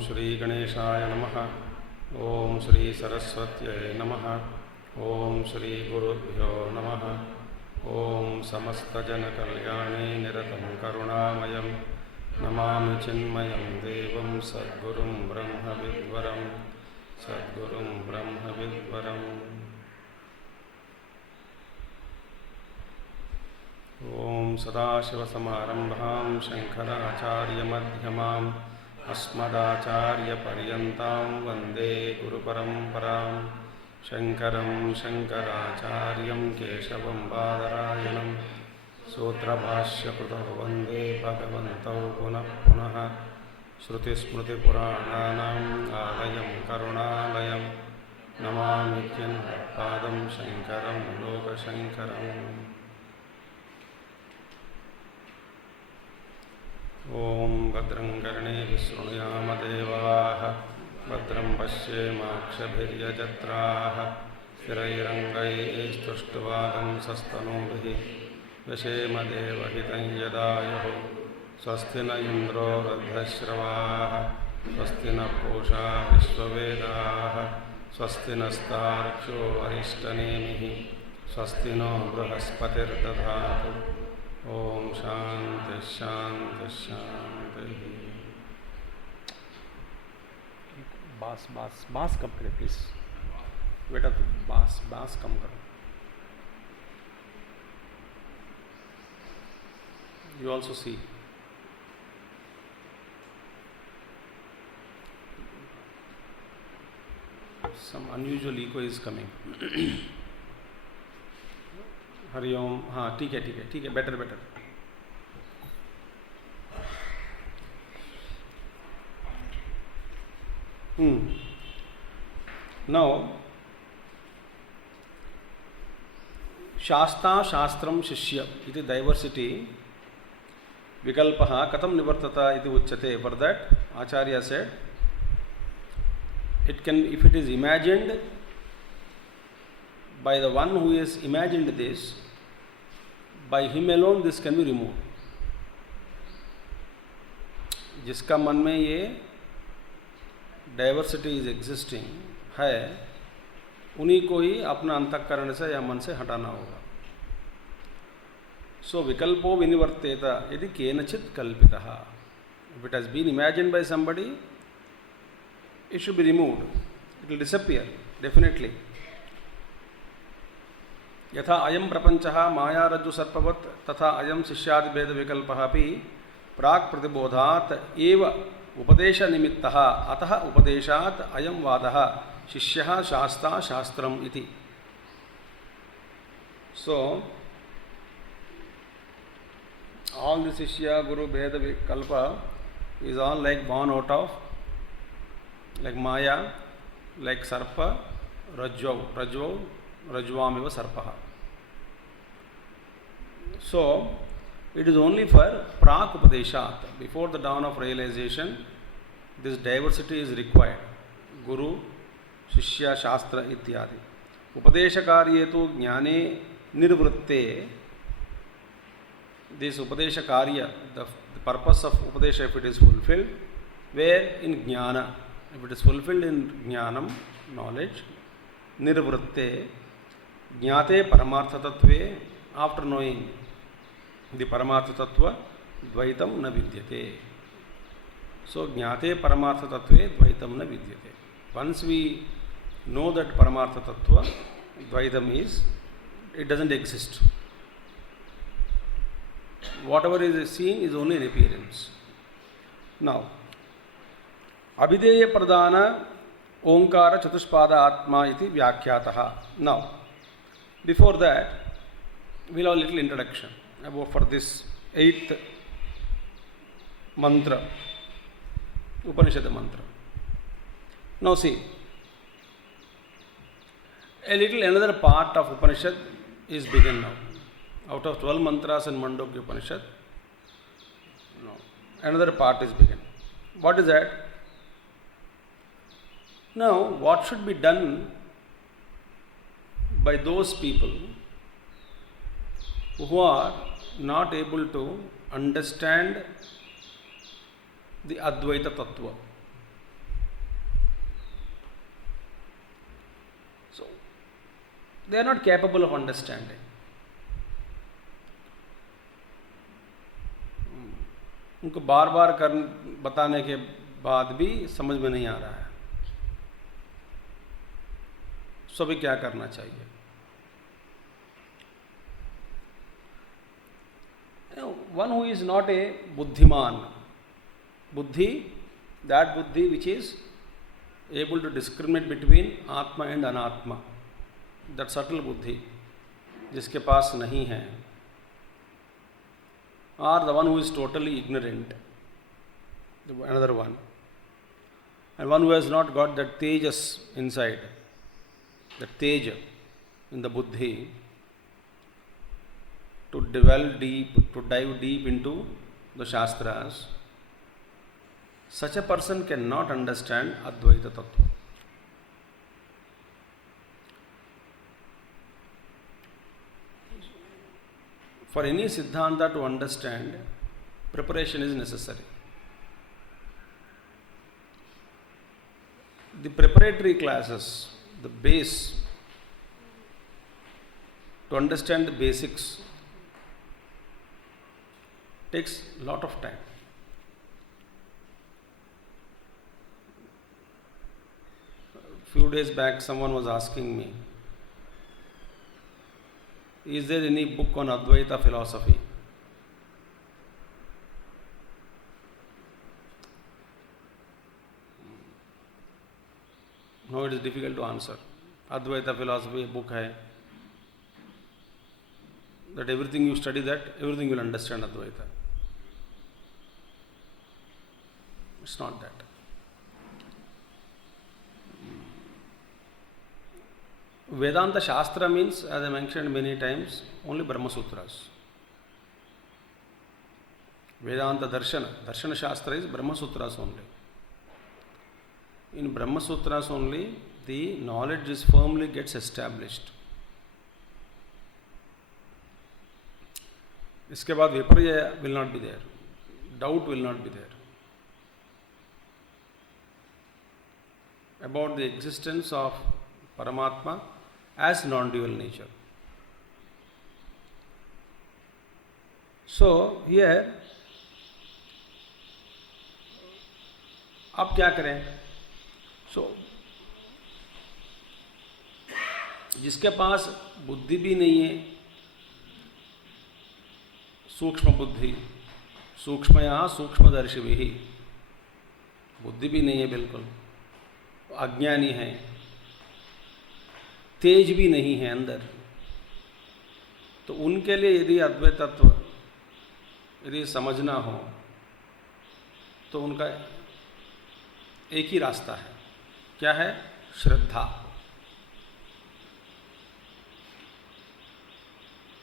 श्री गणेशाय नमः। ओम श्री सरस्वत्यै नमः। ओम श्री गुरुभ्यो नमः। ओम समस्तजनकल्याणे निरतं करुणामयं नमामि चिन्मयं देवं सद्गुरुं ब्रह्मविद्वरं सद्गुरुं ब्रह्मविद्वरम्। ओम सदाशिवसमारम्भां शङ्कराचार्यमध्यमाम् अस्मदाचार्यपर्यन्तां वन्दे गुरुपरम्परां। शङ्करं शङ्कराचार्यं केशवं बादरायणं सूत्रभाष्यकृतौ वन्दे भगवन्तौ पुनः पुनः। श्रुतिस्मृतिपुराणानाम् आलयं करुणालयं नमामि पादं शङ्करं लोकशङ्करम्। ओम भद्रं कर्णेभिः शृणुयामदेवाः भद्रं पश्येमाक्षभिर्यजत्राः स्थिरैरङ्गैस्तुष्टुवागुंसस्तनूभिः व्यशेमदेवहितं यदायुः। स्वस्ति न इन्द्रो वृद्धश्रवाः स्वस्ति न पूषा विश्ववेदाः स्वस्ति नस्तार्क्ष्यो अरिष्टनेमिः स्वस्ति नो बृहस्पतिर्दधातु। ओम शांति शांति शांति। बास बास बास कम करे प्लीज बेटा, तो बास बास कम करो। You also see some unusual echo is coming. Hariom. हाँ ठीक है ठीक है ठीक है, बेटर बेटर। नाउ शास्ता शास्त्रम शिष्य इति डाइवर्सिटी विकल्पः कथं निवर्तत इति उच्यते। For that Acharya said it can, if it is imagined by the one who has imagined this, by him alone this can be removed. जिसका मन में ये डाइवर्सिटी इज एग्जिस्टिंग है, उन्हीं को ही अपना अंतःकरण से या मन से हटाना होगा। सो विकल्पो विनिवर्तेत यदि केनचित् कल्पितः, if it has been imagined by somebody, it should be removed, it will disappear definitely. यथा अयं प्रपंचः मायारज्जु सर्पवत् तथा अयं शिष्यादिभेद विकल्पः अपि प्राक् प्रतिबोधात् एव उपदेश निमित्तः, अतः उपदेशात् अयं वादः शिष्यः शास्ता शास्त्रम् इति। So all the shishya guru bheda vikalpa is all like born out of, like maya, like sarpa, rajvamiva sarpaha. So it is only for prak upadeshat, before the dawn of realization, this diversity is required. Guru, shishya, shastra ityadi. Upadesha karye tu jnane nirvritte. This upadesha karya, the purpose of upadesha, if it is fulfilled, where in jnana, if it is fulfilled in jnanam, knowledge, nirvritte, jnate paramartha tattve, after knowing the paramartha tattva, dvaitam na vidyate. So jnate paramartha tattve, dvaitam na vidyate. Once we know that paramartha tattva, dvaitam is, it doesn't exist. Whatever is seen is only an appearance. Now, abhideya pradana onkara chatuspada atma iti vyakhyataha. Now, before that, we'll have a little introduction about for this 8th mantra, Upaniṣad mantra. Now see, a little another part of Upanishad is begun now. Out of 12 mantras in Māṇḍukya Upanishad, another part is begun. What is that? Now, what should be done by those people who are not able to understand the Advaita Tattva? So, they are not capable of understanding. उनको बार बार बताने के बाद भी समझ में नहीं आ रहा है. सो अभी क्या करना चाहिए? One who is not a buddhiman, buddhi, that buddhi which is able to discriminate between atma and anatma, that subtle buddhi जिसके पास नहीं है, or the one who is totally ignorant, another one, and one who has not got that tejas inside, that teja in the buddhi, to delve deep, to dive deep into the Shastras, such a person cannot understand Advaita Tattva. For any Siddhanta to understand, preparation is necessary. The preparatory classes, the base, to understand the basics, takes a lot of time. A few days back, someone was asking me, is there any book on Advaita philosophy? No, it is difficult to answer. Advaita philosophy book hai, that everything you study that, everything you will understand Advaita. It's not that. Vedanta Shastra means, as I mentioned many times, only Brahma Sutras. Vedanta Darshana Shastra is Brahma Sutras only. In Brahma Sutras only, the knowledge is firmly gets established. इसके बाद विपर्य will not be there. Doubt will not be there. About the existence of Paramatma as non-dual nature. So here, अब क्या करें? So जिसके पास बुद्धि भी नहीं है, सूक्ष्म बुद्धि, सूक्ष्मया सूक्ष्मदर्शिभिः, बुद्धि भी नहीं है बिल्कुल, अज्ञानी है, तेज भी नहीं है अंदर, तो उनके लिए यदि अद्वैत तत्व यदि समझना हो तो उनका एक ही रास्ता है. क्या है? श्रद्धा.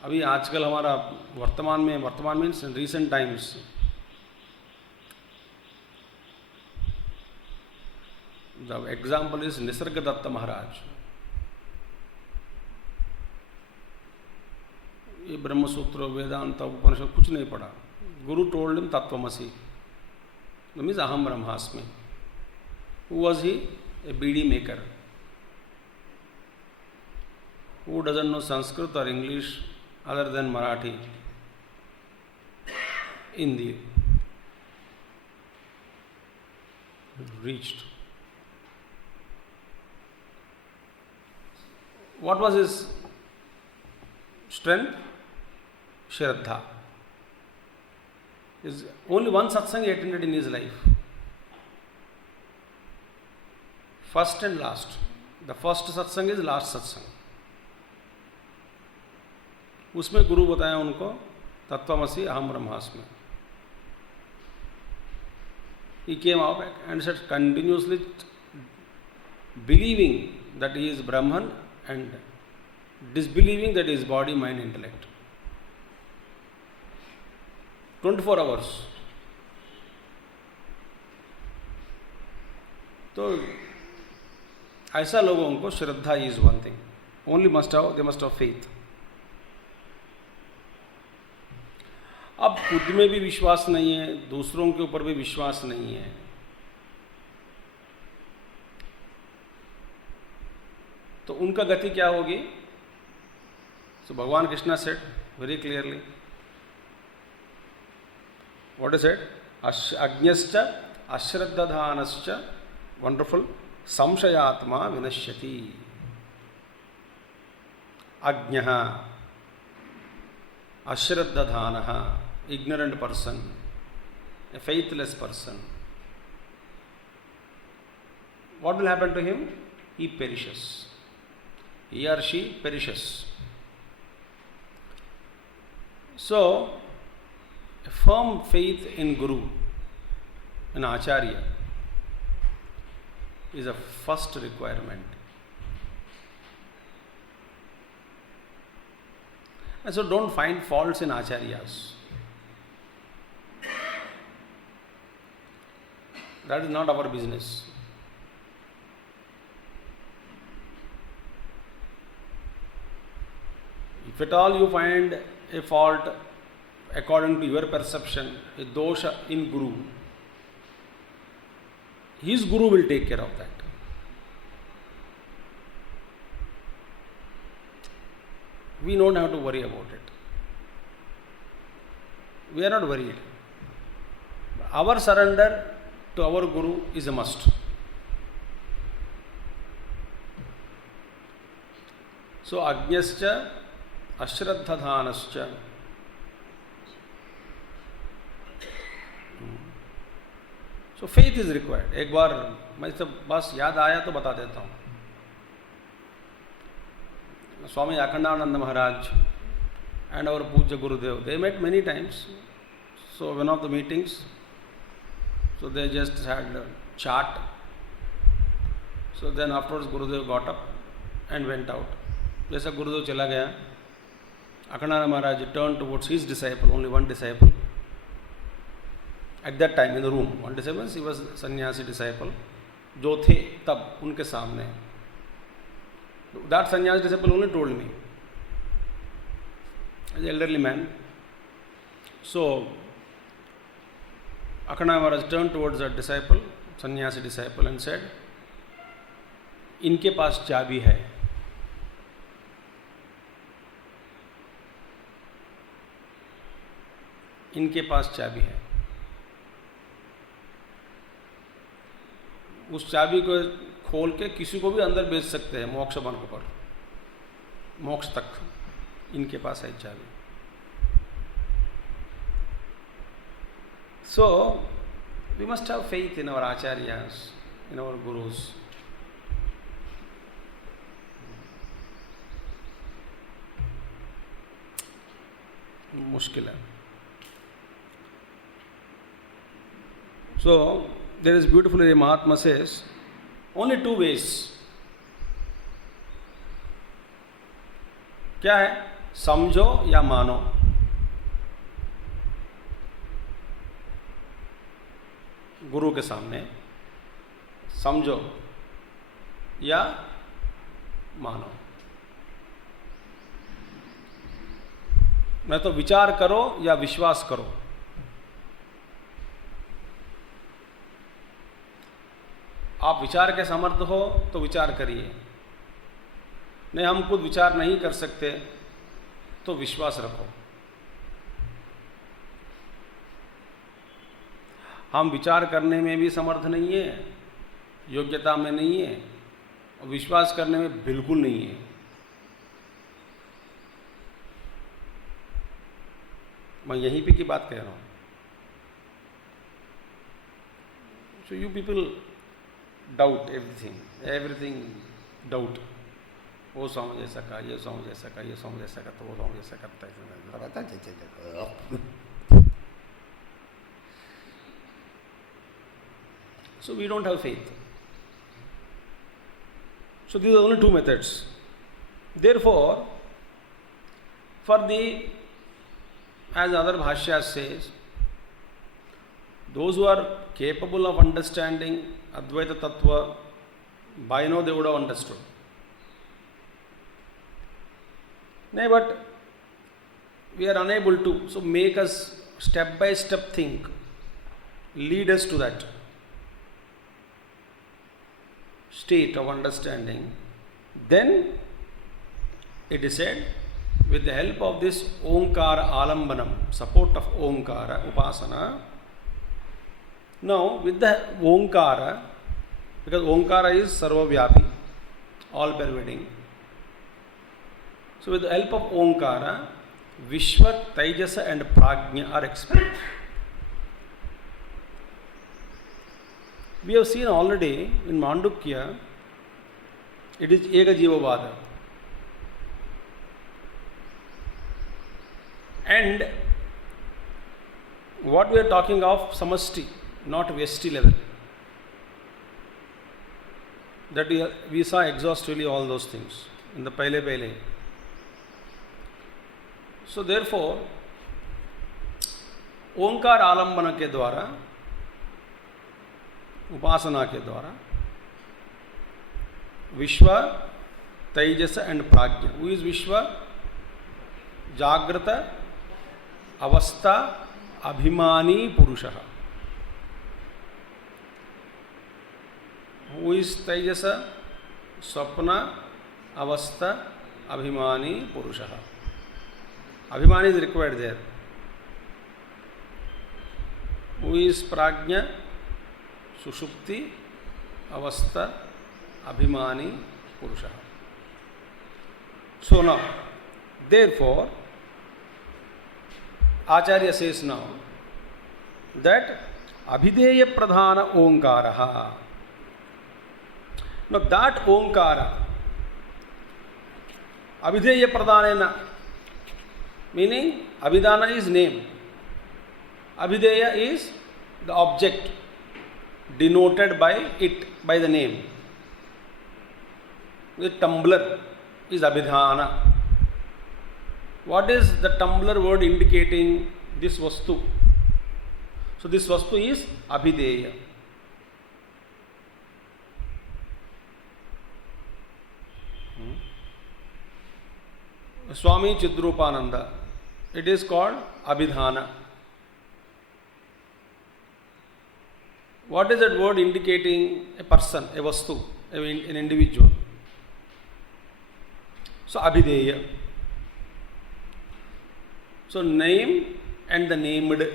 अभी आजकल हमारा वर्तमान means recent times, the example is Nisargadatta Maharaj. ये ब्रह्मसूत्र, वेदांत, उपनिषद कुछ नहीं पढ़ा. गुरु टोल्ड हिम तत्वमसि, मीन्स अहम ब्रह्मास्मि. Who was he? A beedi maker. Who doesn't know Sanskrit or English other than Marathi, Hindi? Reached. What was his strength? Shraddha. Is only one satsang he attended in his life. First and last. The first satsang is last satsang. उसमें गुरु बताया उनको तत्वमसि अहम ब्रह्मास्मि. He came out and said continuously believing that he is Brahman and disbelieving that he is body, mind, intellect. 24 hours. तो ऐसा लोगों को श्रद्धा is one thing. Only they must have faith. अब खुद में भी विश्वास नहीं है, दूसरों के ऊपर भी विश्वास नहीं है, तो उनका गति क्या होगी? So Bhagavan Krishna said very clearly, what is it? Ajñascha ashraddhadhanascha, wonderful, samshayatma vinashyati. Ajñaha, ashraddhadhanaha, ignorant person, a faithless person. What will happen to him? He perishes. He or she perishes. So, a firm faith in Guru, in Acharya, is a first requirement. And so don't find faults in Acharyas. That is not our business. If at all you find a fault according to your perception, a dosha in Guru, his Guru will take care of that. We don't have to worry about it. We are not worried. Our surrender to our Guru is a must. So, Ajñascha ashraddhadhanascha. So faith is required. एक बार मैं सब बस याद आया तो बता देता हूँ. Swami Akhandananda Maharaj and our Pujya Gurudev, they met many times. So one of the meetings, so they just had a chat. So then afterwards Gurudev got up and went out. जैसा गुरुदेव चला गया, Akhandananda Maharaj turned towards his disciple, only one disciple. At that time in the room, one disciple, he was sannyasi disciple, जो थे तब उनके सामने. That sannyasi disciple only told me, as an elderly man. So, Akhandananda Maharaj turned towards that disciple, sannyasi disciple, and said, इनके पास चाबी है. इनके पास चाबी है. उस चाबी को खोल के किसी को भी अंदर भेज सकते हैं मोक्ष मार्ग पर, मोक्ष तक. इनके पास है चाबी. So, we must have faith in our acharyas, in our gurus. मुश्किल है. So, there is beautifully Mahatma says, only two ways. क्या है? समझो या मानो. गुरु के सामने समझो या मानो. मैं तो विचार करो या विश्वास करो. आप विचार के समर्थ हो तो विचार करिए. नहीं, हम खुद विचार नहीं कर सकते तो विश्वास रखो. हम विचार करने में भी समर्थ नहीं है, योग्यता में नहीं है, और विश्वास करने में बिल्कुल नहीं है. मैं यहीं पे की बात कह रहा हूँ. So you people doubt everything doubt. वो स्वामी जैसा का, ये स्वामी जैसा का, ये स्वामी जैसा का, तो वो स्वामी जैसा करता है. So we don't have faith. So these are only two methods. Therefore, as other Bhāṣya says, those who are capable of understanding Advaita Tattva, by now they would have understood. No, but we are unable to. So make us step by step think, lead us to that state of understanding. Then it is said, with the help of this Omkara Alambanam, support of Omkara, Upasana. Now with the Omkara, because Omkara is Sarvavyapi, all pervading. So with the help of Omkara, Vishwa, Taijasa and Prajna are explained. We have seen already in Māṇḍukya, it is Eka Jiva Vada. And what we are talking of, Samasti, not Vyashti level. That we saw exhaustively all those things in the Pele. So therefore, Omkar Alambana ke dwara, Upasana ke dwara, Vishwa, Taijasa and Prajna. Who is Vishwa? Jagrata, Avastha, Abhimani Purushaha. Who is Taijasa? Swapna, Avastha, Abhimani Purushaha. Abhimani is required there. Who is Prajna? Sushupti, Avastha, Abhimani Purushaha. So now, therefore, Acharya says now that Abhideya Pradhana Omkaraha. Now that Omkara, Abhideya Pradhanena, meaning Abhidhana is name, Abhideya is the object denoted by it, by the name. The tumbler is Abhidhana. What is the tumbler word indicating? This Vastu. So this Vastu is Abhideya. Swami Chidrupanandaji, it is called Abhidhana. What is that word indicating? A person, a Vastu, an individual. So Abhideya. So name and the named.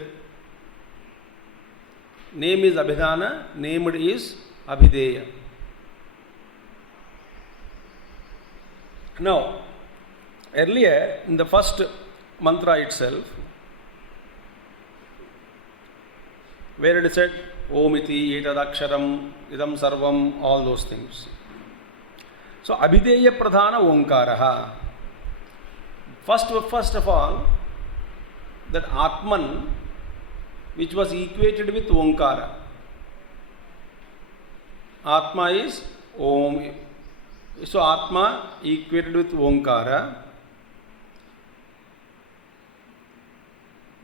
Name is Abhidhana, named is Abhideya. Now, earlier in the first mantra itself, where it is said, Omiti, Etadaksharam, Idam Sarvam, all those things. So, Abhideya Pradhana Omkaraha. First of all, that Atman, which was equated with Omkara. Atma is Om. So, Atma equated with Omkara,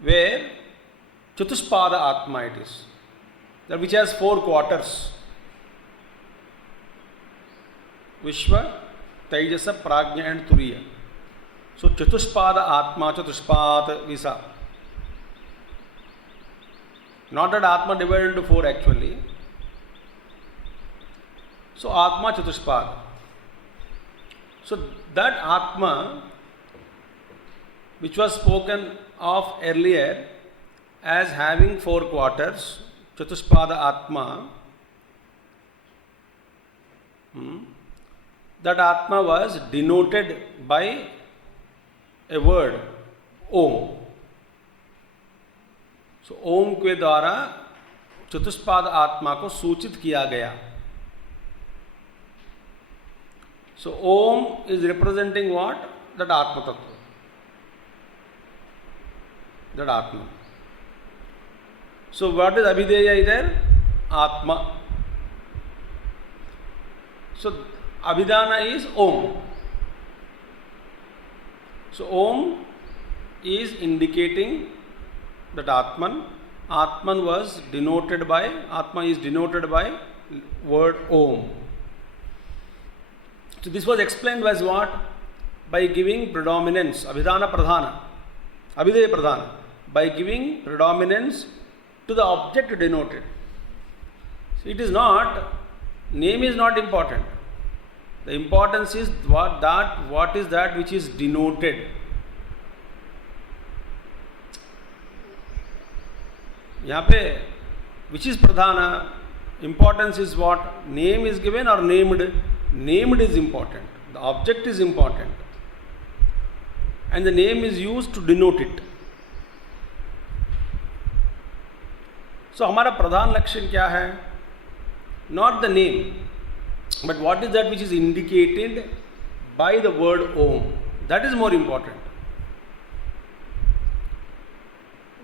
where Chatuspada Atma it is, that which has 4 quarters. Vishwa, Taijasa, Prajna and Turiya. So Chatuspada Atma, Chatuspat Visa. Not that Atma divided into 4 actually. So Atma Chatuspada. So that Atma, which was spoken of earlier as having 4 quarters, Chatuspada Atma, that Atma was denoted by a word, Om. So Om के द्वारा चतुष्पाद आत्मा को सूचित किया गया. So Om is representing what? That Atma Tattva. That Atma. So what is Abhideya there? Atma. So Abhidhana is Om. So Om is indicating that Atman is denoted by word Om. So this was explained as what? By giving predominance, Abhidhana Pradhana, Abhideya Pradhana, by giving predominance to the object denoted. So it is not, name is not important. The importance is what is that which is denoted. यहाँ पे which is pradhana, importance is what? Name is given or named? Named is important. The object is important. And the name is used to denote it. So हमारा प्रधान लक्षण क्या है? Not the name, but what is that which is indicated by the word Om. That is more important.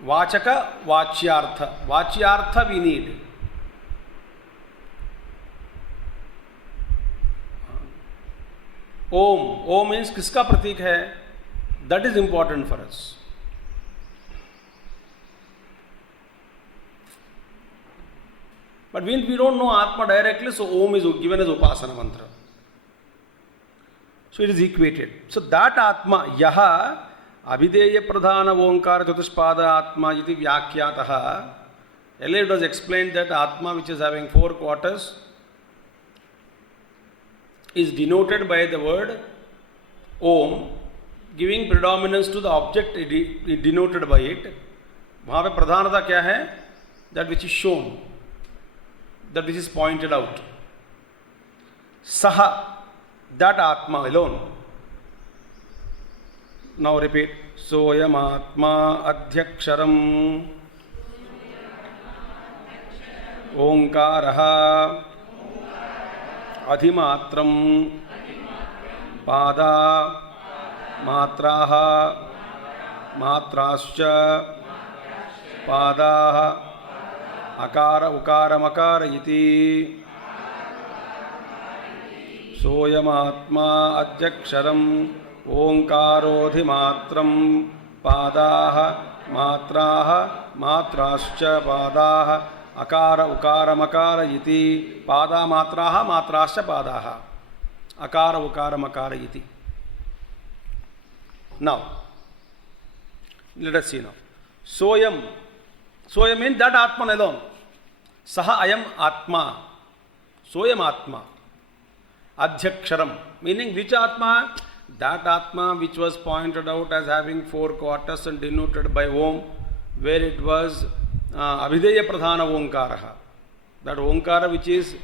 Vachaka, Vachyartha. Vachyartha we need. Om means किसका प्रतीक है? That is important for us. But we don't know Atma directly, so Om is given as Upasana mantra. So it is equated. So that Atma, Yaha, Abhideya Pradhana Omkara Chatuspada Atma iti Vyakyataha. Earlier it was explained that Atma, which is having 4 quarters, is denoted by the word Om, giving predominance to the object denoted by it. वहाँ पे प्रधानता क्या है? That which is shown, that which is pointed out. Saha, that Atma alone. Now repeat. Soyam Atma Adhyaksharam Omkaraha Adhimatram Pada Matraha Matrascha Padaha Akara Ukara Makara Iti Soyamatma Adhyaksharam Omkarodhimatram Padaha Matraha Matrascha Padaha Akara Ukara Makara Iti Pada Matraha Matrascha Padaha Akara Ukara Makara Iti. Now, let us see now. Soyam means that Atman alone. Saha ayam Atma. Soyam Atma. Adhyaksharam, meaning which Atma? That Atma which was pointed out as having 4 quarters and denoted by Om, where it was Abhideya Pradhana Omkaraha. That Omkara which is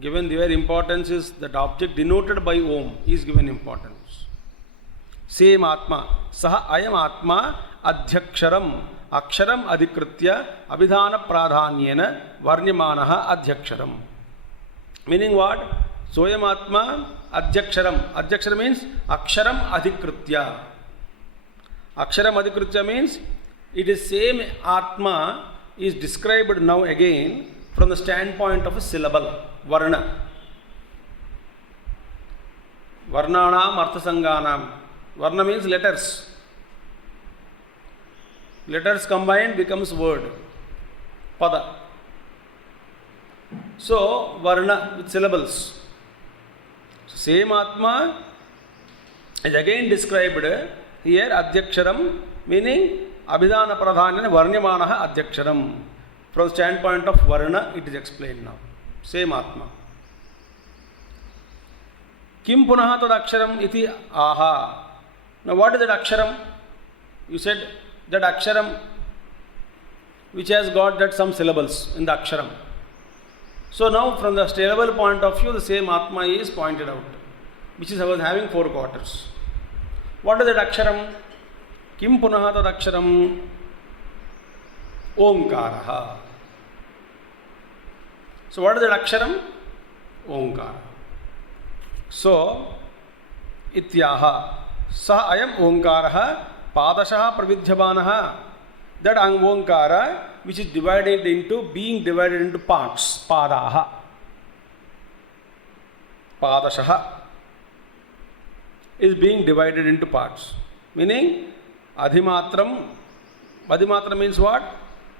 given their importance is that object denoted by Om is given importance. Same Atma. Saha ayam Atma Adhyaksharam. Aksharam adhikritya abhidhana pradhanyena varnyamanaha adhyaksharam. Meaning what? Soyam Atma adhyaksharam. Adhyaksharam means aksharam adhikritya. Aksharam adhikritya means it is same Atma is described now again from the standpoint of a syllable, varna. Varnanam arthasanganam. Varna means letters. Letters combined becomes word, pada. So, varna with syllables. So, same Atma is again described here, adhyaksharam, meaning abhidhana pradhanyana varnyamanaha adhyaksharam. From the standpoint of varna, it is explained now. Same Atma. Kim punaha tad aksharam iti aha. Now, what is that aksharam? You said that aksharam which has got that some syllables in the aksharam. So now from the syllable point of view, the same Atma is pointed out, which is having 4 quarters. What is that aksharam? Kim punaha tad aksharam? Omkaraha. So what is that aksharam? Omkara. So, ityaha. Sa ayam Omkaraha Padashaha Pravidhyabanaha. That Omkara which is being divided into parts. Padaha. padashaha is being divided into parts. Meaning, adhimatram means what?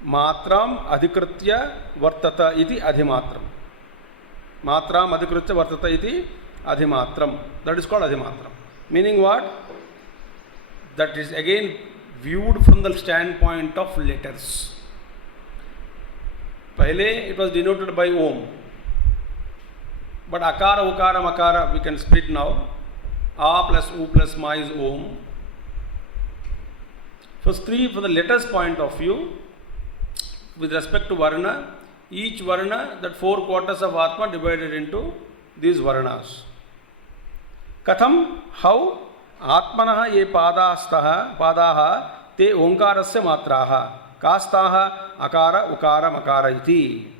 Matram adhikritya vartata iti adhimatram. Matram adhikritya vartata iti adhimatram. That is called adhimatram. Meaning what? That is again viewed from the standpoint of letters. Pehle it was denoted by Om. But akara, ukara, makara we can split now. A plus U plus Ma is Om. First three, from the letters point of view, with respect to Varna, each Varna, that 4 quarters of Atma divided into these Varnas. Katham, how? Atmanaha ye padaha te omkarasya matraha kastaha akara ukara makara iti.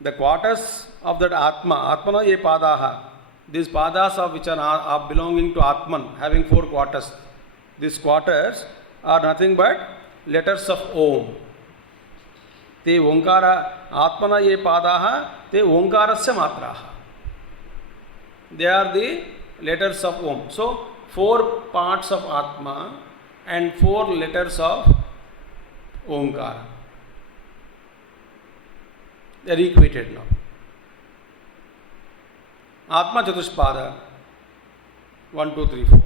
The quarters of that Atmana ye padaha, these padas of which are belonging to Atman, having 4 quarters, these quarters are nothing but letters of Om. Te omkara Atmana ye padaha te omkarasya matraha. They are the letters of Om. So 4 parts of Atma and 4 letters of Omkara. They are equated now. Atma Chatushpada 1, 2, 3, 4.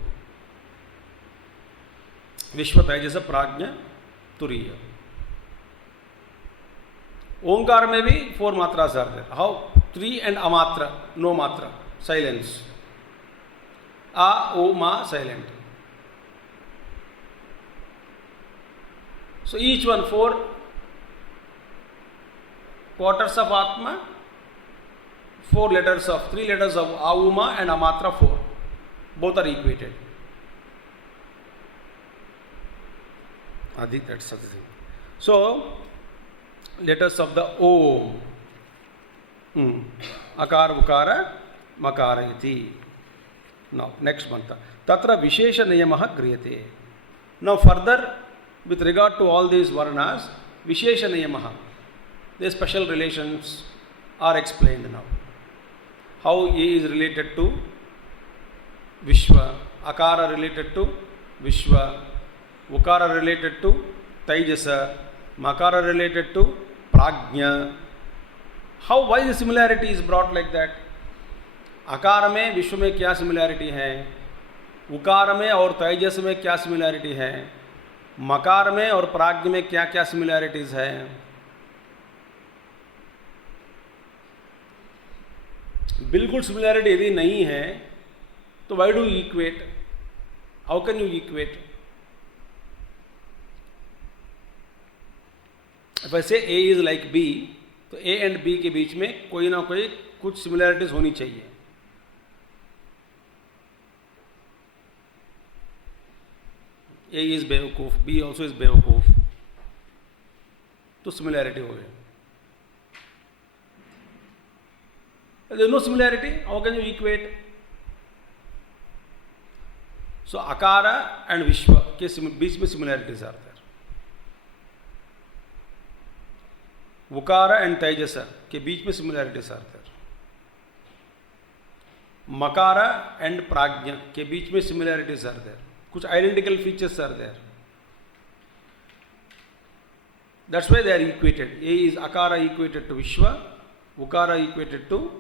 Vishwa Taijasa Prajna Turiya. Omkara may be 4 matras are there. How? 3 and amatra, no matra, silence. A, O, Ma, silent. So each one 4 quarters of Atma, 4 letters of 3 letters of Auma and Amatra 4. Both are equated. Adi, that's the thing. So letters of the Om. Akara, Ukara, Makara iti. Now, next mantra. Tatra Vishesha Niyamaha Kriyate. Now, further, with regard to all these Varnas, Vishesha Niyamaha, their special relations are explained now. How A is related to Vishwa, Akara related to Vishwa, Ukara related to Taijasa, Makara related to Prajna. How, why the similarity is brought like that? आकार में विश्व में क्या similarity है, उकार में और तेजस में क्या सिमिलैरिटी है, मकार में और प्राज्ञ में क्या क्या सिमिलैरिटीज है. बिल्कुल सिमिलैरिटी यदि नहीं है तो why do equate, how can you equate. वैसे ए इज लाइक बी, तो ए एंड बी के बीच में कोई ना कोई कुछ सिमिलैरिटीज होनी चाहिए. A is बेवकूफ, B also is बेवकूफ, तो सिमिलैरिटी हो गई. There is no similarity. How can you equate? So Akara and Vishwa के बीच में similarities are there. Ukara and Taijasa के बीच में similarities are there. Makara and Prajna के बीच में similarities are there. कुछ identical features are there. That's why they are equated. A is Akara equated to Vishwa, Ukara equated to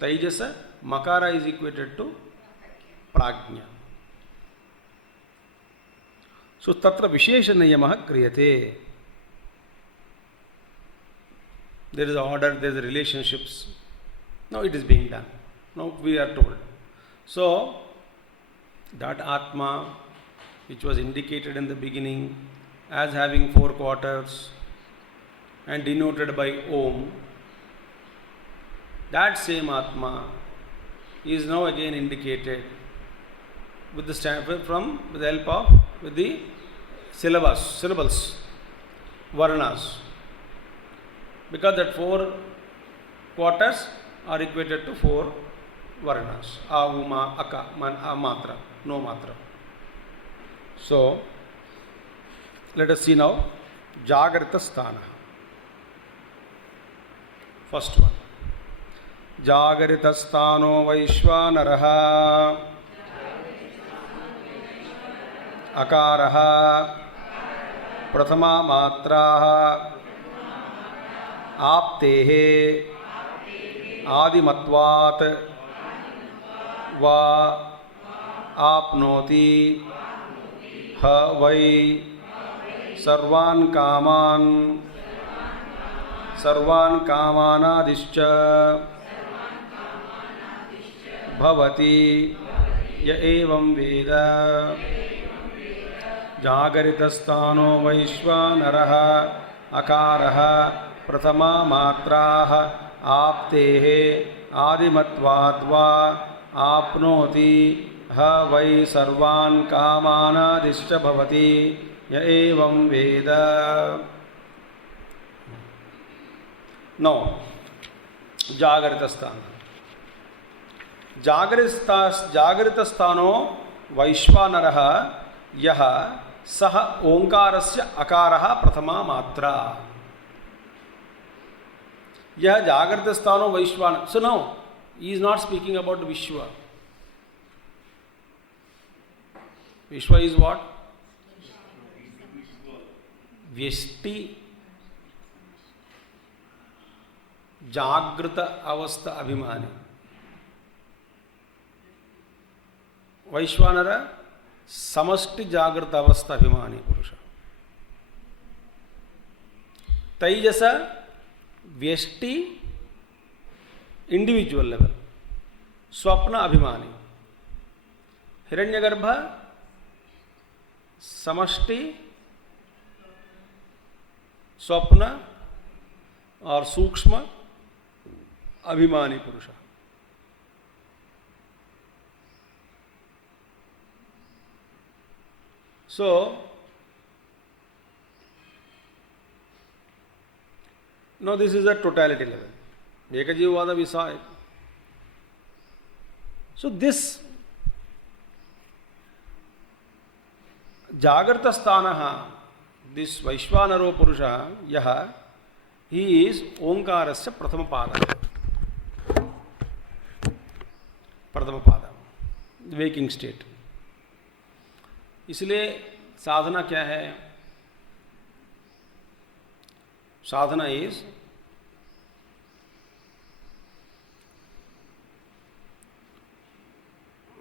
Taijasa, Makara is equated to Prajna. So Tatra Vishesha Niyamaha Kriyate. There is order, there is relationships. Now it is being done. Now we are told. So that Atma, which was indicated in the beginning as having 4 quarters and denoted by Om, that same Atma is now again indicated with the with the help of with the syllables, Varnas, because that 4 quarters are equated to 4 Varnas, A, U, Ma, Aka, Matra, no Matra. So, let us see now Jagrita Sthana. First one. जागरितस्थानो वैश्वानरः अकारः प्रथमा मात्राः आप्तेः आदिमत्वात् वा आप्नोति ह वै सर्वान् कामानादिश्च भवति य एवं वेद जागरितस्थानो वैश्वानरः अकारः प्रथमा मात्राः आप्तेः आदिमत्वाद्वा आप्नोति ह वै सर्वान् कामानादिश्च भवति य एवं वेद. नो जागरितस्थानो वैश्वानरः यः सः ओंकारस्य अकारः प्रथमा मात्रा. यह जागृतस्थानो वैश्वानर. So now he is not speaking about Vishwa. Vishwa is what? Vyashti. जागृत अवस्था अभिमानी. वैश्वानर समष्टि जागृत अवस्था अभिमानी पुरुष. तैजस व्यष्टि इंडिविजुअल लेवल स्वप्न अभिमानी. हिरण्यगर्भ समष्टि स्वप्न और सूक्ष्म अभिमानी पुरुष. So now this is a totality level. Ekajivavada we saw it. So this Jagrata Sthanaha, this Vaishwanaro Purusha, Yaha, he is Omkarasya Prathama Pada. Prathama Pada, waking state. इसलिए साधना क्या है? साधना इज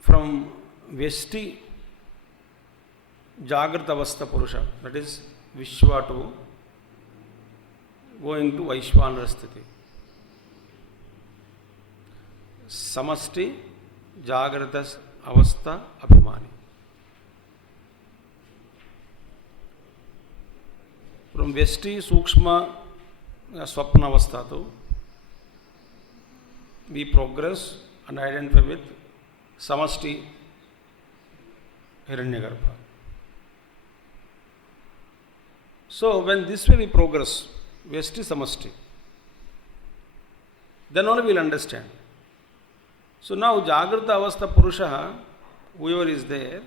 फ्रॉम व्यष्टि जागृत अवस्था पुरुष, दैट इज विश्व, to going to वैश्वानर स्थिति. समष्टि जागृत अवस्था अभिमानी. From Vyashti, Sukshma, Swapna Avastha to we progress and identify with Samashti, Hiranyagarbha. So when this way we progress, Vyashti, Samashti, then only we will understand. So now Jagrata Avastha Purusha, whoever is there,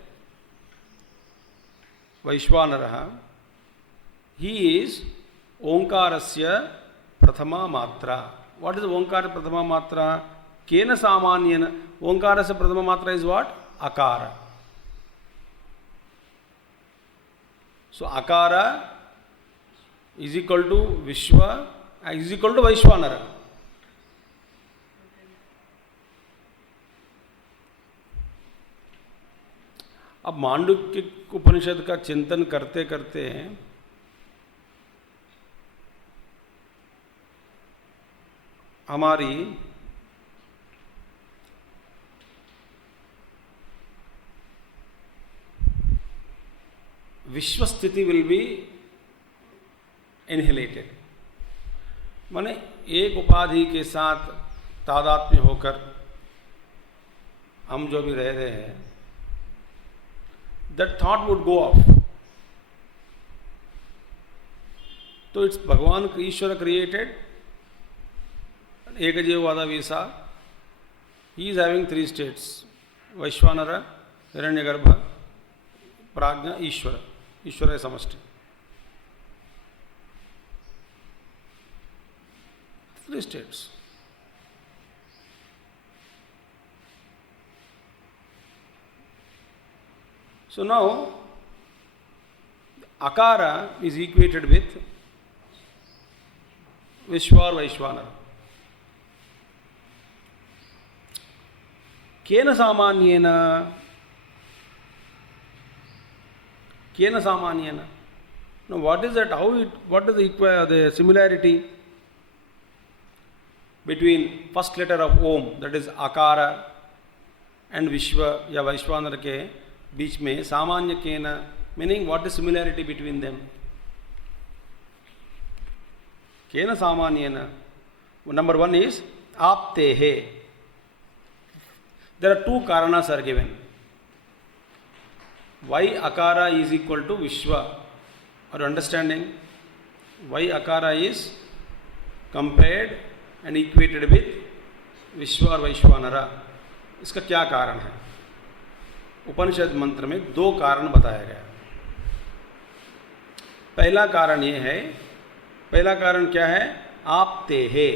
Vaishwanaraha, he is Omkarasya Prathama Matra. What is Omkara Prathama Matra? Kena Samanyena. Omkarasya Prathama Matra is what? Akara. So Akara is equal to Vishwa, is equal to Vaishwanara. अब मांडुक्य उपनिषद का चिंतन करते करते हमारी विश्व स्थिति will be इनहेलेटेड. माने एक उपाधि के साथ तादात्म्य होकर हम जो भी रह रहे हैं, that thought would go off. तो इट्स भगवान ईश्वर created Ekajivavada we saw. He is having three states: Vaishwanara, Hiranyagarbha, Prajna, Ishvara. Ishvara is Samashti. Three states. So now, Akara is equated with Vishwa or Vaishwanara. Kena samanyena. Kena samanyena. Now what is that? What is the similarity between first letter of Om, that is Akara, and Vishwa या Vaishwanara के बीच में सामान्य केना, meaning what is similarity between them? केना सामान्येन. Number one is Aptehe. There are two karanas are given. Why Akara is equal to Vishwa? Are you understanding? Why Akara is compared and equated with Vishwa or Vaishwanara? इसका क्या कारण है? उपनिषद मंत्र में दो कारण बताया गया. पहला कारण ये है, पहला कारण क्या है? आपते है,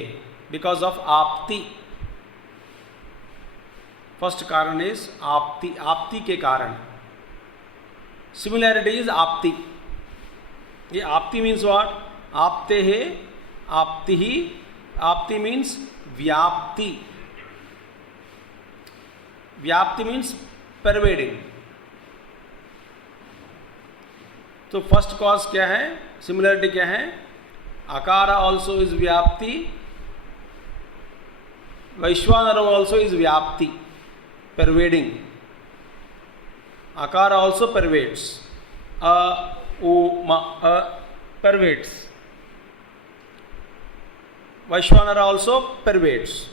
बिकॉज ऑफ आपति. फर्स्ट कारण इज आपति, आपति के कारण. सिमिलैरिटी इज आपति. ये आपति मीन्स व्हाट? आपते है, आपति ही. आपति मीन्स व्याप्ति. व्याप्ति मीन्स परवेडिंग. तो फर्स्ट कॉज क्या है? सिमिलरिटी क्या है? Akara also is Vyapti. Vaishwanara also is Vyapti, pervading. Akara also pervades. Pervades. Vaishwanara also pervades.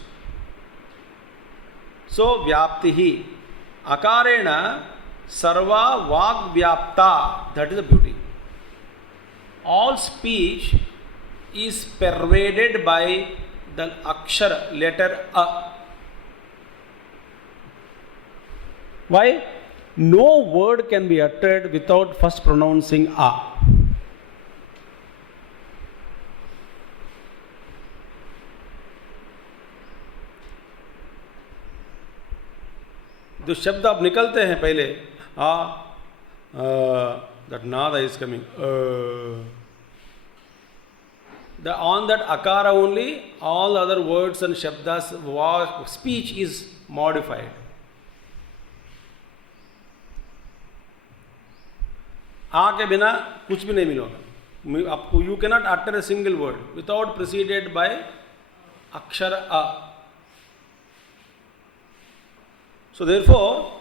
So Vyapti hi. Akarena sarva vag vyapta. That is the beauty. All speech is pervaded by the akshara, letter A. Why? No word can be uttered without first pronouncing A. जो शब्द अब निकलते हैं पहले that nada is coming. On that akara only, all other words and shabdas, speech is modified. आ के बिना कुछ भी नहीं मिलेगा. आपको you cannot utter a single word without preceded by akshara A. So therefore,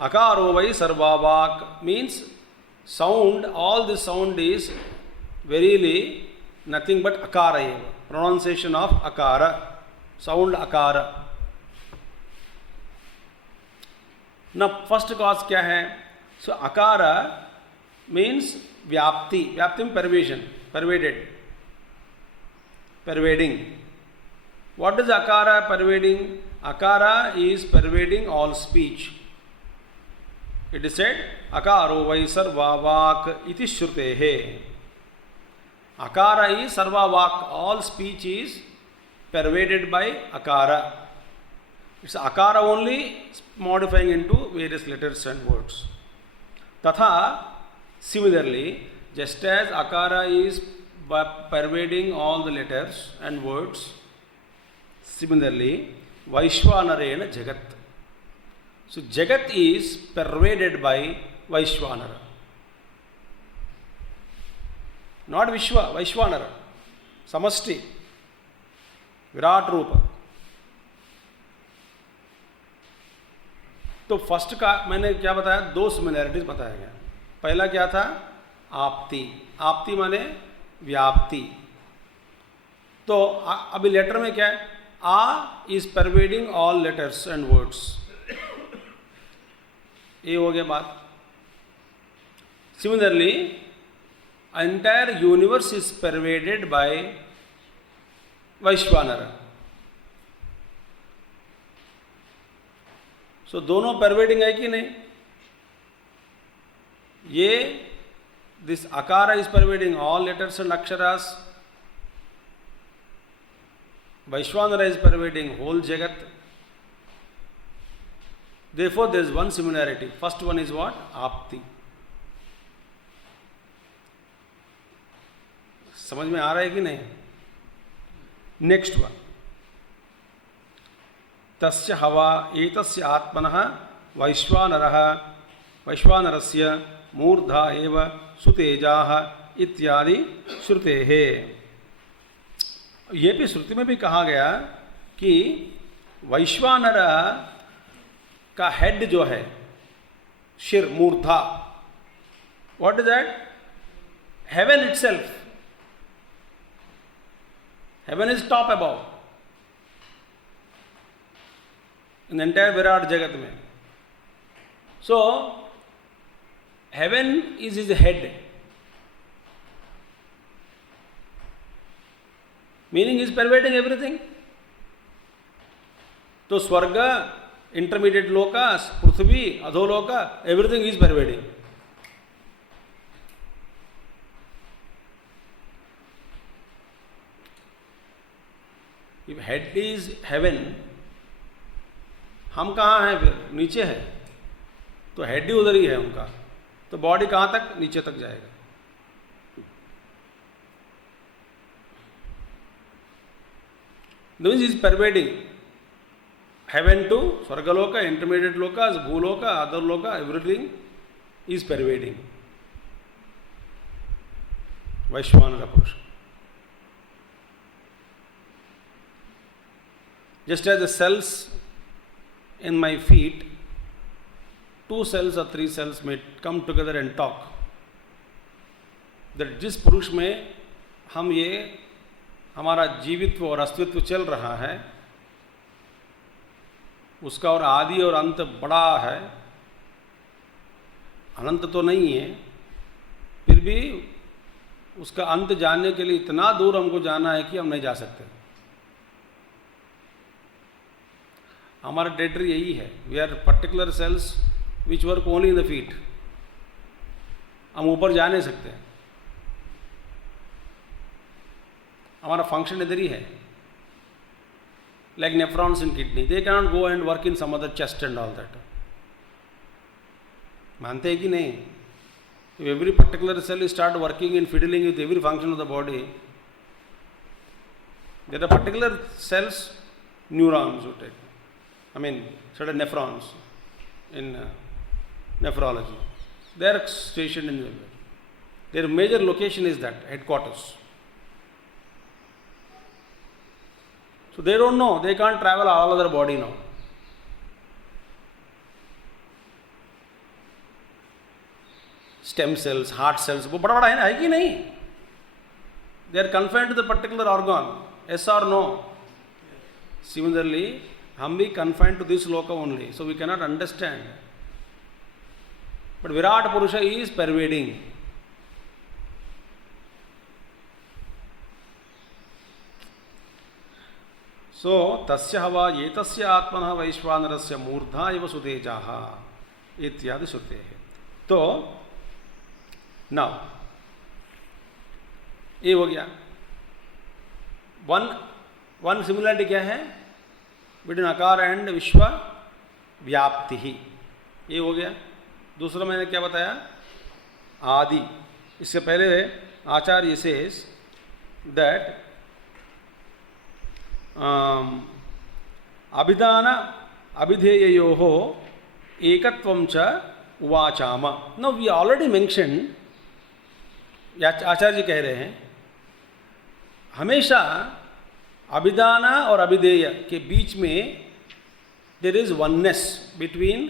akaro vai sarvavak means sound. All this sound is verily nothing but akara eva. Pronunciation of akara, sound akara. Now first cause क्या है? So akara means vyapti. Vyapti means pervasion, pervaded, pervading. What is akara pervading? Akara is pervading all speech. It is said, akaro vai sarva vak iti shrutehe. Akara is sarva vak. All speech is pervaded by akara. It's akara only modifying into various letters and words. Tatha, similarly, just as akara is pervading all the letters and words, similarly, Vaishwanarena Jagat. So Jagat is pervaded by Vaishwanara. Not Vishwa, Vaishwanara. Samasti. Virat Rupa. तो first का मैंने क्या बताया? दो similarities बताया गया. पहला क्या था? आपती. आपती माने व्याप्ति. तो अभी लेटर में क्या है? A is pervading all letters and words. ये हो गया बात. Similarly, entire universe is pervaded by Vaishwanara. So दोनों pervading है कि नहीं? ये this akara is pervading all letters and aksharas. Vaishwanara is pervading whole Jagat. Therefore, there is one similarity. First one is what? Apti. समझ में आ रहा है कि नहीं? नेक्स्ट वन, तस्य हवा एतस्य आत्मनः वैश्वानरः वैश्वानरस्य मूर्धा एव सुतेजाः इत्यादि श्रुतेः। ये भी श्रुति में भी कहा गया कि वैश्वानर का हेड जो है, शिर, मूर्धा, what is that? Heaven itself. Heaven is top above in entire विराट जगत में। So heaven is his head, meaning is pervading everything. तो स्वर्ग, इंटरमीडिएट लोका, पृथ्वी, अधोलोका, everything is pervading. If head is heaven, हम कहाँ हैं फिर? नीचे है। तो हेड ही उधर ही है उनका, तो बॉडी कहाँ तक? नीचे तक जाएगा। This is pervading heaven to Swargaloka, intermediate lokas, Bhuloka, other loka, everything is pervading. Vaishwanara Purusha. Just as the cells in my feet, 2 cells or 3 cells may come together and talk. That जिस पुरुष में हम ये हमारा जीवित्व और अस्तित्व चल रहा है, उसका और आदि और अंत बड़ा है, अनंत तो नहीं है, फिर भी उसका अंत जानने के लिए इतना दूर हमको जाना है कि हम नहीं जा सकते। हमारा टेरिटरी यही है। We are particular cells which work only in the feet. हम ऊपर जा नहीं सकते, हमारा फंक्शन इधर ही है। Like nephrons in kidney, they can not go and work in some other chest and all that. मानते हैं कि नहीं? If every particular cell start working and fiddling with every function of the body, there are particular cells, neurons, certain nephrons in nephrology. They are stationed in the body. Their major location is that headquarters. So they don't know, they can't travel all other body now. Stem cells, heart cells, वो बड़ा बड़ा है ना, है कि नहीं? They are confined to the particular organ. Yes or no? Similarly, हम भी confined to this loka only, so we cannot understand. But Virat Purusha is pervading. So tasya hava etasya atmanah vaishwanarasya मूर्धा एव सुतेजाः इत्यादि श्रुते हैं। तो now ये हो गया। वन सिमिलरिटी क्या है? बिटवीन आकार एंड विश्व व्याप्ति ही, ये हो गया। दूसरा मैंने क्या बताया? आदि। इससे पहले आचार्य सेज दैट अभिधान अभिधेययोः एकत्वं च उवाचाम। नो वी ऑलरेडी मेंशन, आचार्य जी कह रहे हैं, हमेशा अभिधान और अभिधेय के बीच में there is oneness between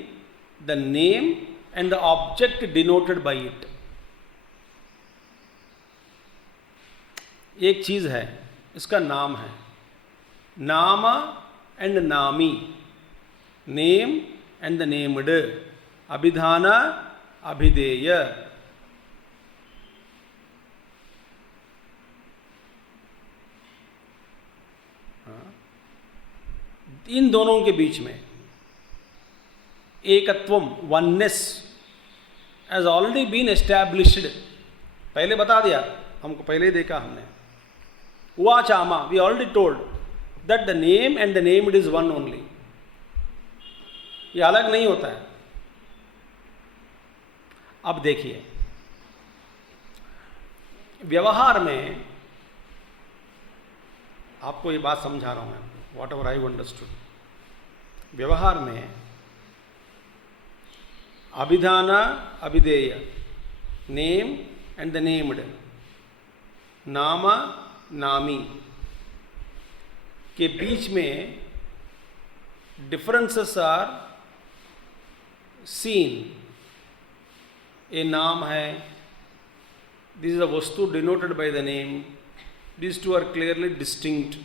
the name and the object denoted by it. एक चीज है, इसका नाम है, नाम एंड नामी, नेम एंड द नेम्ड, अभिधान अभिधेय। इन दोनों के बीच में एकत्वम, oneness has already been established. पहले बता दिया हमको, पहले ही देखा हमने। उवाचामा, we already told that the name and the named is one only. ये अलग नहीं होता है। अब देखिए, व्यवहार में आपको ये बात समझा रहा हूं मैं, वॉट एवर आई अंडरस्टूड। व्यवहार में अभिधान अभिधेय, नेम एंड द नेम्ड, नाम नामी के बीच में डिफरेंसेस आर सीन। ए नाम है, दिस इज अ वस्तु denoted by the name, these two are clearly distinct।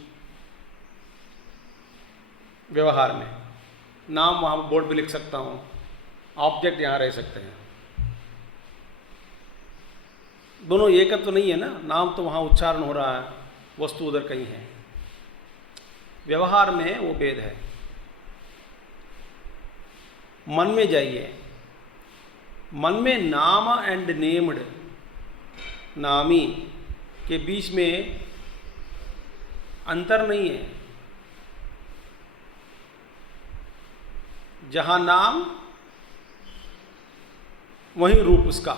व्यवहार में नाम वहाँ बोर्ड पे लिख सकता हूँ, ऑब्जेक्ट यहाँ रह सकते हैं, दोनों एकत्व तो नहीं है ना। नाम तो वहाँ उच्चारण हो रहा है, वस्तु उधर कहीं है। व्यवहार में वो भेद है। मन में जाइए, मन में नाम एंड नेम्ड, नामी के बीच में अंतर नहीं है। जहां नाम वहीं रूप उसका।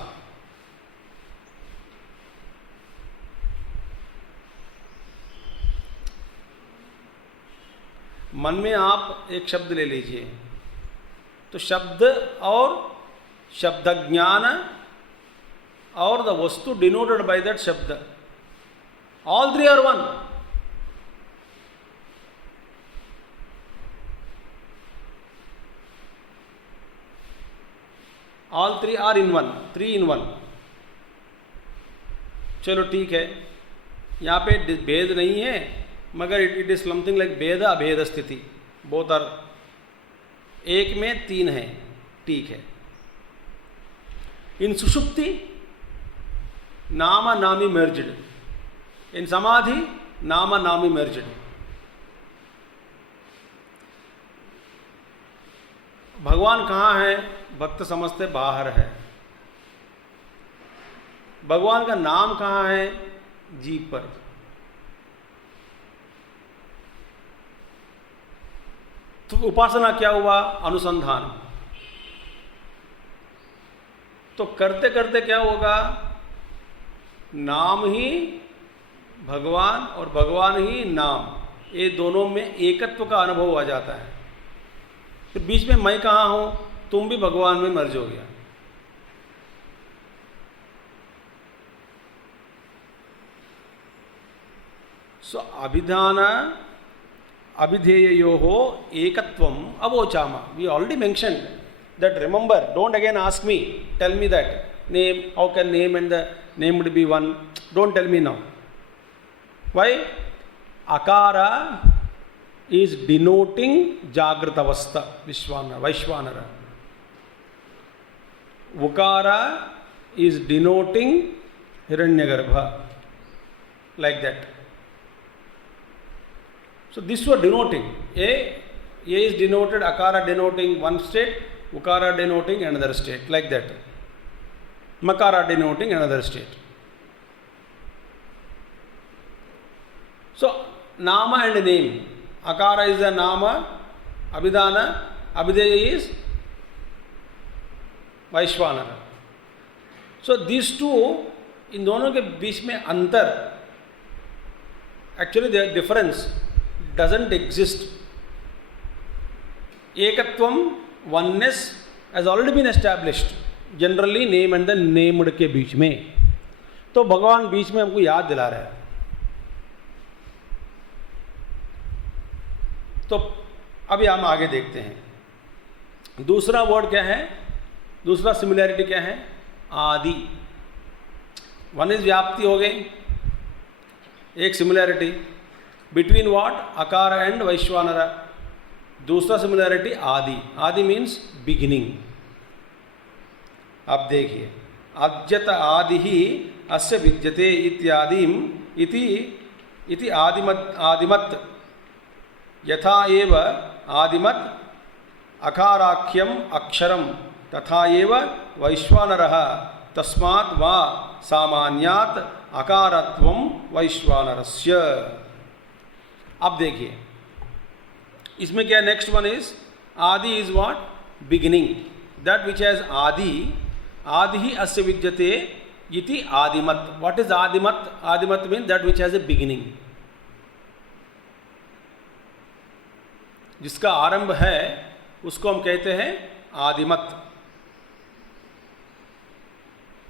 मन में आप एक शब्द ले लीजिए, तो शब्द और शब्द ज्ञान और द वस्तु डिनोटेड बाय दैट शब्द, all three are one। all three are in one, three in one। चलो ठीक है, यहाँ पे भेद नहीं है, मगर इट इज समथिंग लाइक भेद अभेद स्थिति, बोथ आर, एक में तीन है, ठीक है। इन सुषुप्ति नामा नामी merged, इन समाधि नामा नामी merged। भगवान कहाँ है? भक्त समझते बाहर है। भगवान का नाम कहाँ है? जीभ पर। तो उपासना क्या हुआ? अनुसंधान। तो करते करते क्या होगा? नाम ही भगवान और भगवान ही नाम, ये दोनों में एकत्व का अनुभव आ जाता है। फिर बीच में मैं कहाँ हूं? तुम भी भगवान में मर्ज हो गया। सो अभिधान अभिधेययोः एकत्वम अवोचाम। We already mentioned that, remember, don't again ask me, tell me that name, how can name and the named be one, don't tell me now. Why? Akara is denoting Jagrata Avastha, Vaishvanara. Ukara is denoting Hiranyagarbha, like that. So this was denoting. A is denoted, Akara denoting one state, Ukara denoting another state, like that. Makara denoting another state. So nama and name. Akara is a nama, abhidana, abhideya is Vaishvanara. So these two, इन दोनों के बीच में अंतर, actually their difference doesn't exist. एकत्वम, oneness has already been established. Generally name and the named के बीच में। तो भगवान बीच में हमको याद दिला रहे हैं। तो अभी हम आगे देखते हैं। दूसरा वर्ड क्या है? दूसरा सिमिलैरिटी क्या है? आदि। वन इज व्याप्ति हो गई, एक सिमिलैरिटी बिटवीन व्हाट? अकार एंड वैश्वानर। दूसरा सिमिलैरिटी आदि। आदि मीन्स बिगिनिंग। अब देखिए, अद्यत आदि ही अस्य विद्यते इत्यादिम इति आदिमत् यथा एव आदिमत् अकाराख्यम अक्षरम तथा एव वैश्वानरः तस्मात् वा सामान्यात् अकारत्वं वैश्वानरस्य। अब देखिए, इसमें क्या नेक्स्ट वन इज आदि is what? beginning. That which has Adi, Adihi asya vidyate iti Adimat. What is Adimat? Adimat means that which has a beginning. जिसका आरंभ है उसको हम कहते हैं आदिमत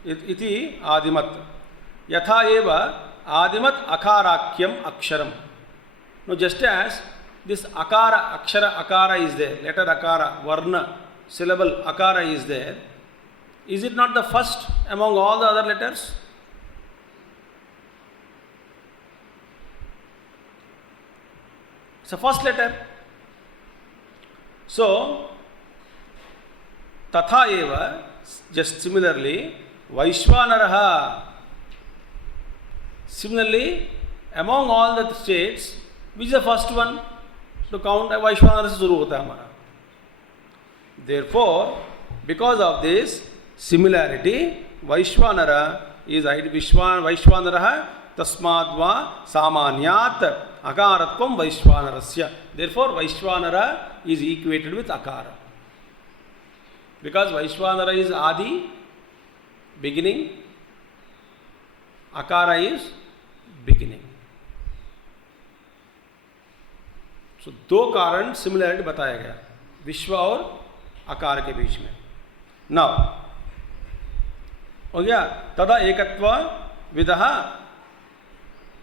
इति आदिमत यथा एव आदिमत अकाराख्यम अक्षरम. Now just as this akara, akshara akara is there, letter akara, varna, syllable akara is there, is it not the first among all the other letters? It's the first letter. So, tatha eva, just similarly, Vaishvanaraha. Similarly, among all the states, which is the first one to count? Vaishvanara se shuru hota hai hamara. Therefore, because of this similarity, Vaishvanara is Vaishvanaraha tasmadva samanyat akaratvam Vaishvanarasya. Therefore, Vaishvanara is equated with akara. Because Vaishvanara is Adi, beginning, akara is beginning. So, दो कारण similarity बताया गया विश्व और आकार के बीच में. नाउ हो गया तदा एकत्व विदः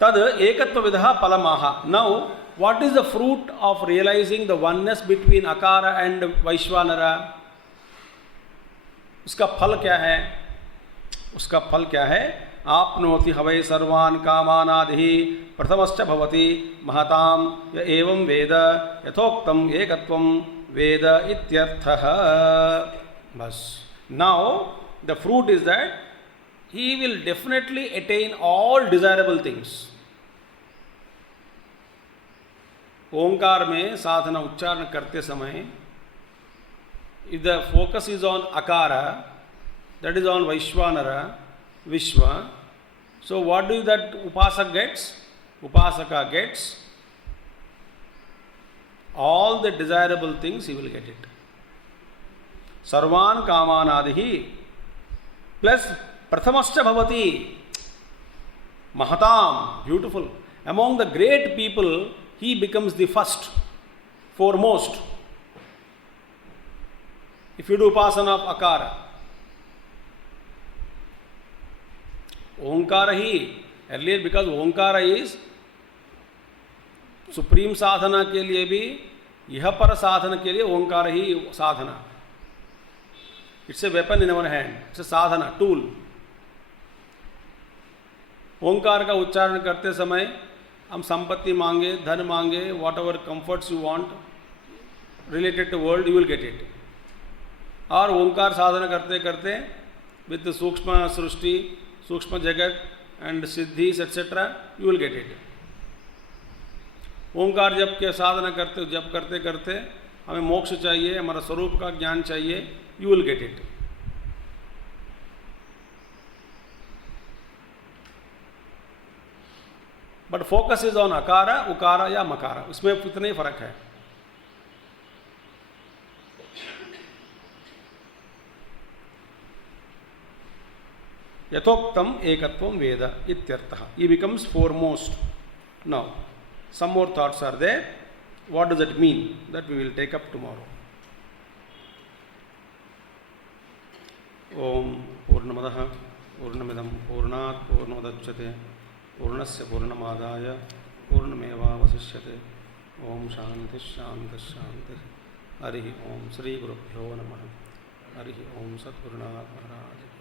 तद एकत्व विदः फलमाह. Now what is the fruit of realizing the oneness between akara and Vaishvanara? उसका फल क्या है? उसका फल क्या है? आपनोति हवै सर्वान् कामानादिहि प्रथमश्च भवति महतां य एवं वेद यथोक्तम् एकत्वं वेद इत्यर्थः. बस. Now the fruit is that he will definitely attain all desirable things. ओंकार में साधना उच्चारण करते समय if the focus is on akara, that is on Vaishvanara, Vishwa, so what do that upasak gets? Upasaka gets all the desirable things, he will get it. Sarvan kamanadihi plus prathamascha bhavati mahatam, beautiful. Among the great people, he becomes the first, foremost. If you do upasana of akara, Omkar ही earlier, because Omkar is supreme साधना के लिए भी यह पर साधना के लिए ओंकार ही साधना. It's a weapon in our hand, it's a sadhana tool. ओंकार का उच्चारण करते समय हम संपत्ति मांगे, धन मांगे, whatever comforts you want related to world, you will get it. और ओंकार साधना करते करते विद सूक्ष्म सृष्टि, सूक्ष्म जगत एंड सिद्धीस etcetera, you will get it. ओंकार जप के साधना करते जप करते करते हमें मोक्ष चाहिए, हमारा स्वरूप का ज्ञान चाहिए, you will get it. But focus is on akara, ukara या मकारा, उसमें इतना ही फर्क है. यथोक्तम एकत्वम वेद इत्यर्थः. He becomes foremost. Now, some more thoughts are there. What does it mean? That we will take up tomorrow. Om Purnamadah Purnamidam Purnat Purnodachyate Purnasya Purnamadaya Purnameva Vasishyate. Om Shanti Shanti Shanti. Harihi Om Sri Gurubhyo Namaha. Harihi Om Satgurunath Maharaj.